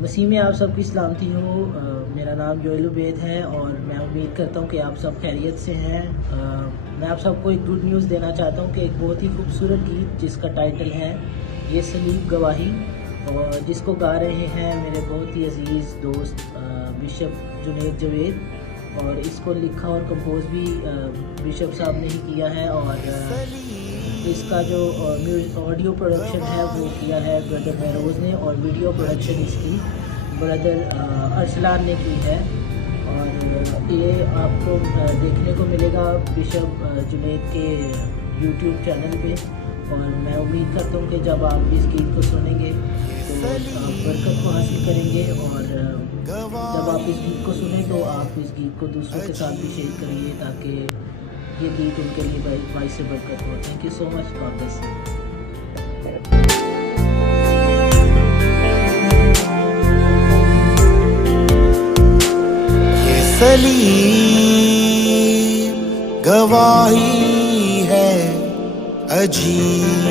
मसीह में आप सबकी सलामती हो। मेरा नाम जोएल उबैद है और मैं उम्मीद करता हूँ कि आप सब खैरियत से हैं। मैं आप सबको एक गुड न्यूज़ देना चाहता हूँ कि एक बहुत ही खूबसूरत गीत जिसका टाइटल है ये सलीब गवाही, और जिसको गा रहे हैं मेरे बहुत ही अजीज़ दोस्त बिशप जुनैद जवेद, और इसको लिखा और कंपोज भी बिशप साहब ने ही किया है। और इसका जो ऑडियो प्रोडक्शन है वो किया है ब्रदर महरोज़ ने, और वीडियो प्रोडक्शन इसकी ब्रदर अरसलान ने की है। और ये आपको देखने को मिलेगा बिशप जुनैद के यूट्यूब चैनल पे। और मैं उम्मीद करता हूँ कि जब आप इस गीत को सुनेंगे तो आप बरकत को हासिल करेंगे, और जब आप इस गीत को सुने तो आप इस गीत को दूसरों के साथ भी शेयर करिए ताकि ये गीत उनके लिए बाइस से बरकत हो। Thank you so much. God bless you. सलीब गवाही है अजीब